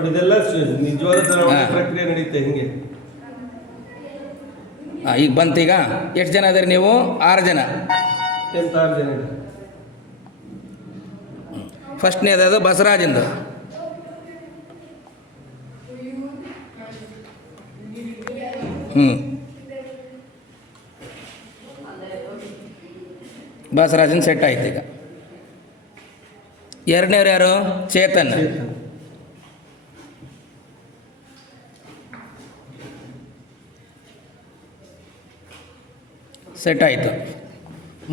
ನೋಡಿ ಇದೆಲ್ಲ ನಿಜವಾದ ಪ್ರಕ್ರಿಯೆ ನಡೀತೆ ಹಿಂಗೆ. ಈಗ ಬಂತೀಗ ಎಷ್ಟು ಜನ ಅದರಿ ನೀವು? 6 ಜನ. 6 ಜನ. ಫಸ್ಟ್ನೇದು ಬಸವರಾಜಿಂದು. ಬಸವರಾಜನ್ ಸೆಟ್ ಆಯ್ತು. ಈಗ ಎರಡನೇವ್ರು ಯಾರು? ಚೇತನ್. ಸೆಟ್ ಆಯಿತು.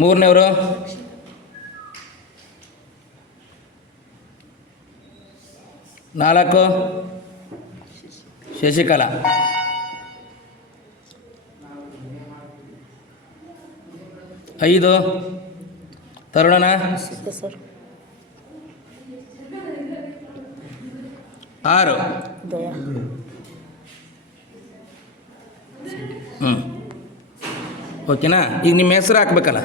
ಮೂರನೇವರು? ನಾಲ್ಕು ಶಶಿಕಲಾ. 5 ತರುಣನ. 6 ಓಕೆನಾ? ಈಗ ನಿಮ್ಮ ಹೆಸರು ಹಾಕ್ಬೇಕಲ್ಲ.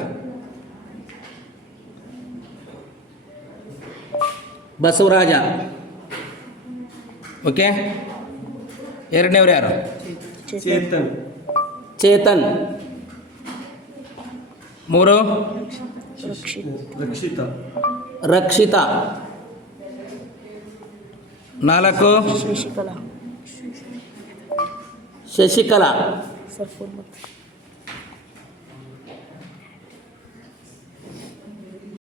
ಬಸವರಾಜ. ಓಕೆ. ಎರಡನೇವ್ರು ಯಾರು? ಚೇತನ್. ಚೇತನ್. 3 ರಕ್ಷಿತಾ. ರಕ್ಷಿತಾ. 4 ಶಶಿಕಲಾ.